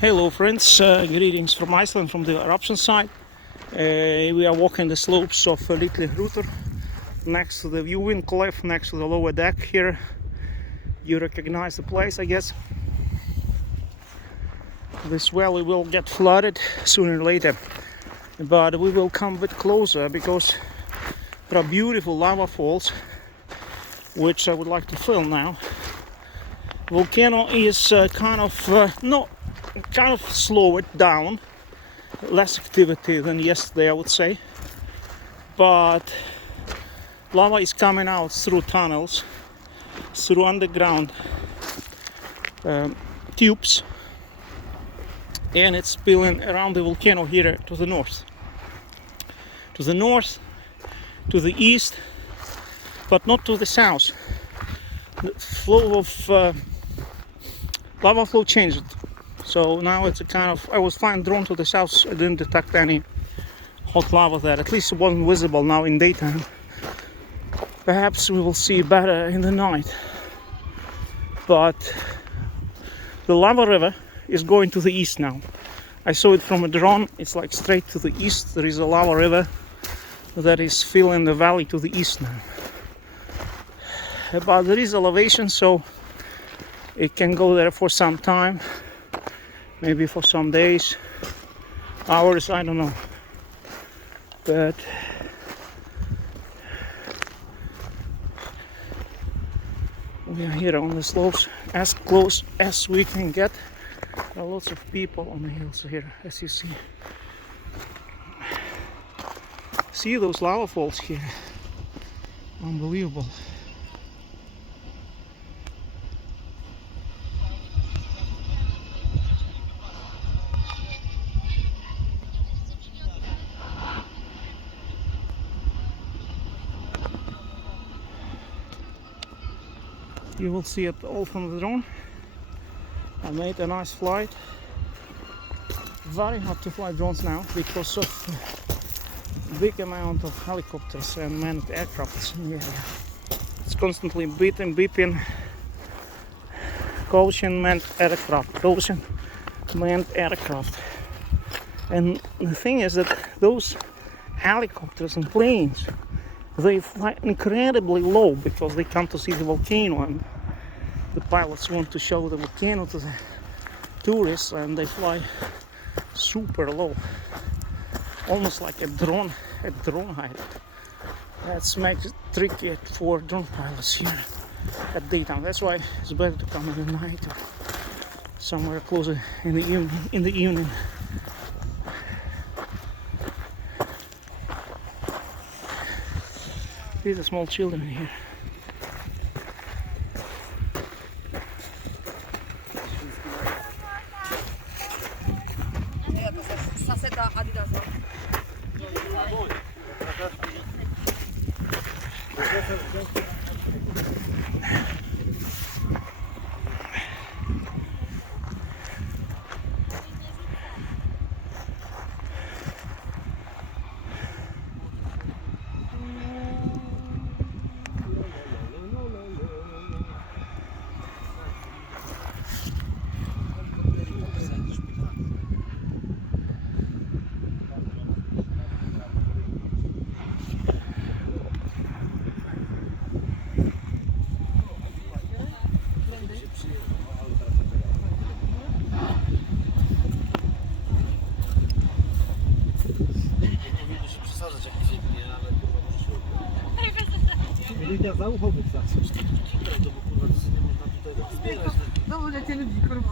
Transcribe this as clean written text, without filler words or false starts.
Hello friends, greetings from Iceland, from the eruption site. We are walking the slopes of Litlihrutur next to the viewing cliff, next to the lower deck here. You recognize the place, I guess. This valley will get flooded sooner or later, but we will come a bit closer because there are beautiful lava falls which I would like to film now. Volcano is kind of slow it down, less activity than yesterday I would say, but lava is coming out through tunnels, through underground tubes, and it's spilling around the volcano here to the north, to the east, but not to the south. The flow of lava flow changed. So now it's a kind of, I was fine drawn to the south. I didn't detect any hot lava there. At least it wasn't visible now in daytime. Perhaps we will see better in the night. But the lava river is going to the east now. I saw it from a drone. It's like straight to the east. There is a lava river that is filling the valley to the east now. But there is elevation, so it can go there for some time. Maybe for some days, hours, I don't know. But we are here on the slopes, as close as we can get. There are lots of people on the hills here, as you see. See those lava falls here? Unbelievable. You will see it all from the drone. I made a nice flight. Very hard to fly drones now because of big amount of helicopters and manned aircrafts in the area. It's constantly beeping. Caution manned aircraft. And the thing is that those helicopters and planes, they fly incredibly low because they come to see the volcano, and the pilots want to show the volcano to the tourists, and they fly super low, almost like a drone height. That makes it tricky for drone pilots here at daytime. That's why it's better to come in the night or somewhere closer in the evening. These are small children here. Za ucho wycofać. To bo kurwa nie można tutaj zbierać. Znowu lecie ludzi, kurwa.